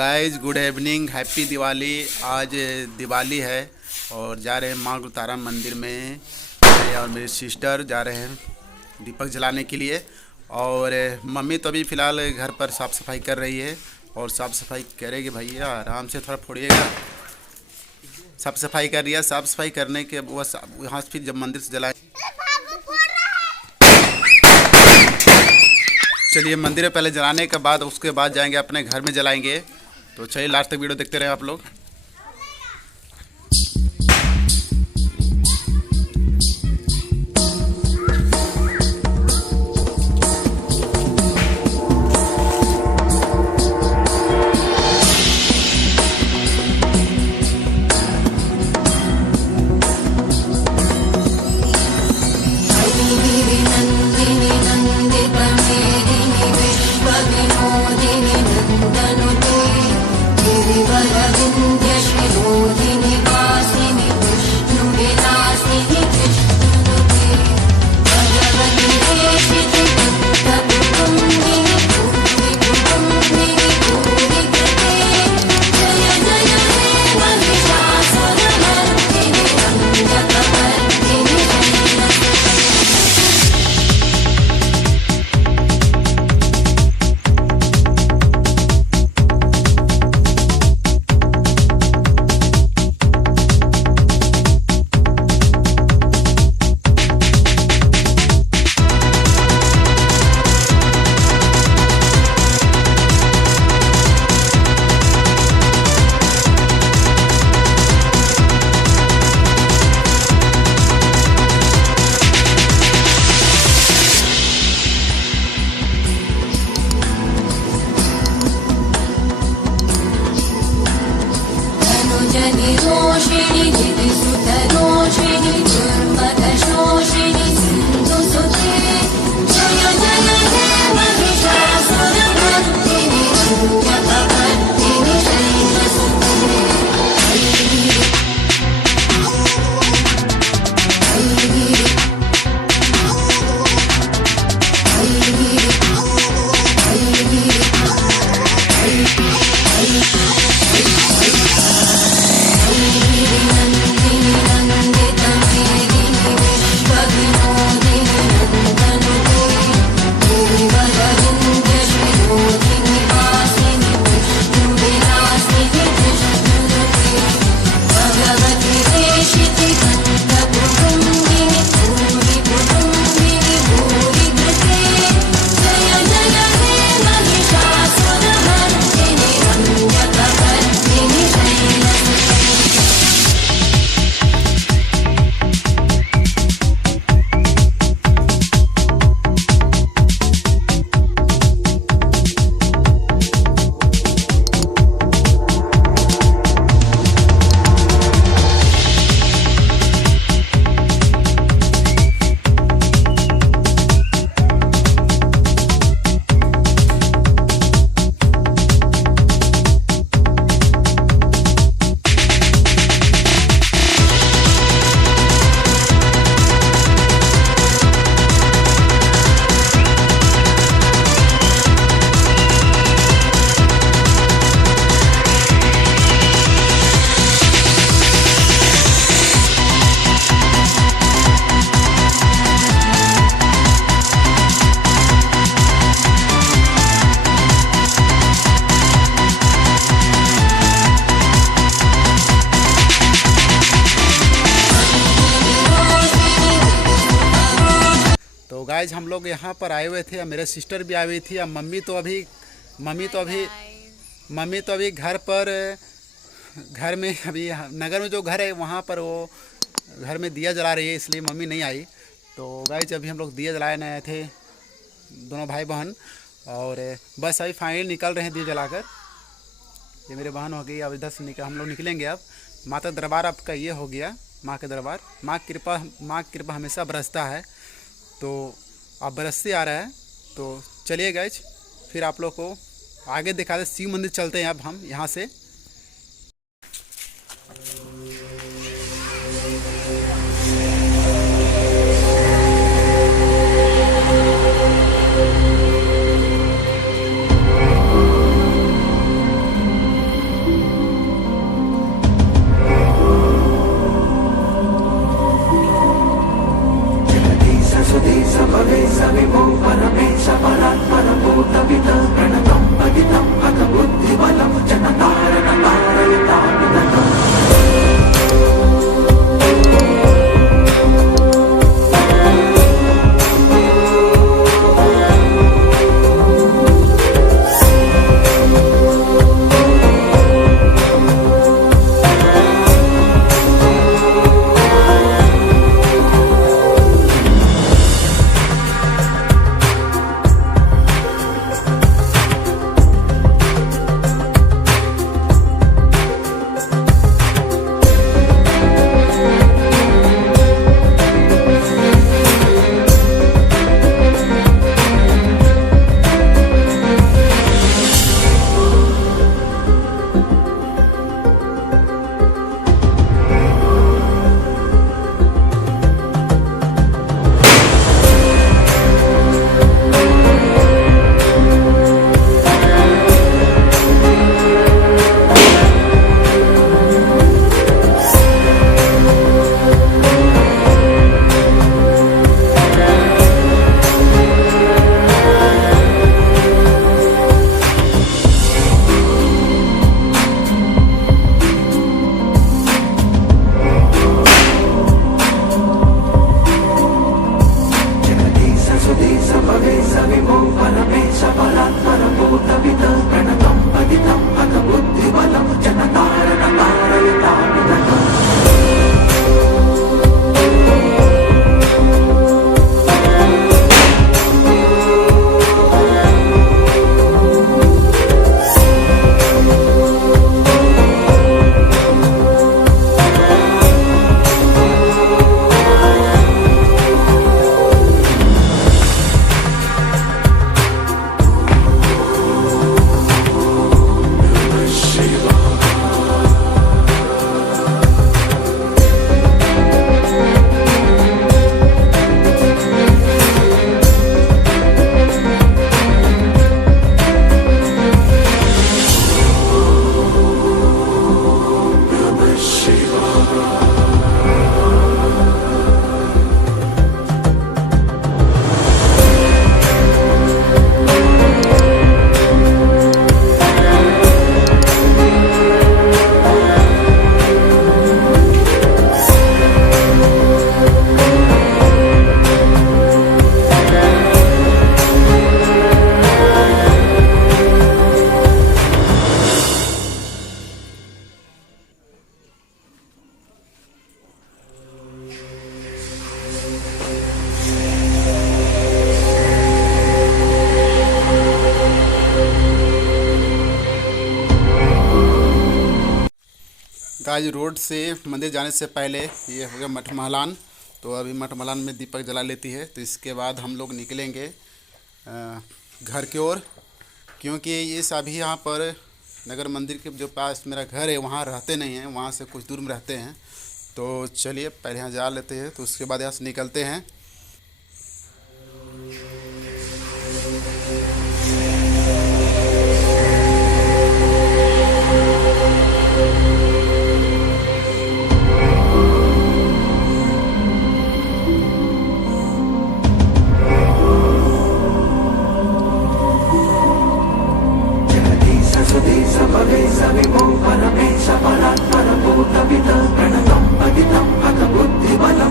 Guys good evening, happy Diwali. आज दिवाली है और जा रहे हैं माँ उग्रतारा मंदिर में। मैं और मेरी सिस्टर जा रहे हैं दीपक जलाने के लिए। और मम्मी तो अभी फ़िलहाल घर पर साफ़ सफाई कर रही है और साफ़ सफाई करेगी। भैया आराम से थोड़ा फोड़िएगा। साफ़ सफाई कर रही है। साफ़ सफाई करने के वो यहाँ फिर जब मंदिर से जलाए, चलिए मंदिर में पहले जलाने के बाद उसके बाद जाएंगे अपने घर में जलाएंगे। तो चलिए लास्ट तक वीडियो देखते रहे आप लोग। तो गाइज हम लोग यहाँ पर आए हुए थे, मेरे सिस्टर भी आई हुई थी। अब मम्मी तो अभी घर में अभी नगर में जो घर है वहाँ पर वो घर में दिया जला रही है, इसलिए मम्मी नहीं आई। तो गाइज अभी हम लोग दिया जलाने आए थे दोनों भाई बहन, और बस अभी फाइनल निकल रहे हैं दिया जलाकर। ये मेरी बहन हो गई। अब इधर से हम लोग निकलेंगे। अब माता दरबार आपका ये हो गया, माँ के दरबार। माँ की कृपा हमेशा बरसता है, तो आप बरसते आ रहा है। तो चलिए गाइज फिर आप लोग को आगे दिखा दे। शिव मंदिर चलते हैं अब हम यहाँ से। गाइस रोड से मंदिर जाने से पहले ये हो गया मठ महलान। तो अभी मठ महलान में दीपक जला लेती है, तो इसके बाद हम लोग निकलेंगे घर की ओर, क्योंकि ये सभी यहाँ पर नगर मंदिर के जो पास मेरा घर है वहाँ रहते नहीं हैं, वहाँ से कुछ दूर में रहते हैं। तो चलिए पहले यहाँ जा लेते हैं, तो उसके बाद यहाँ से निकलते हैं। परमेश परात्पर भूतपित प्रणतं पतितं हत बुद्धिबलं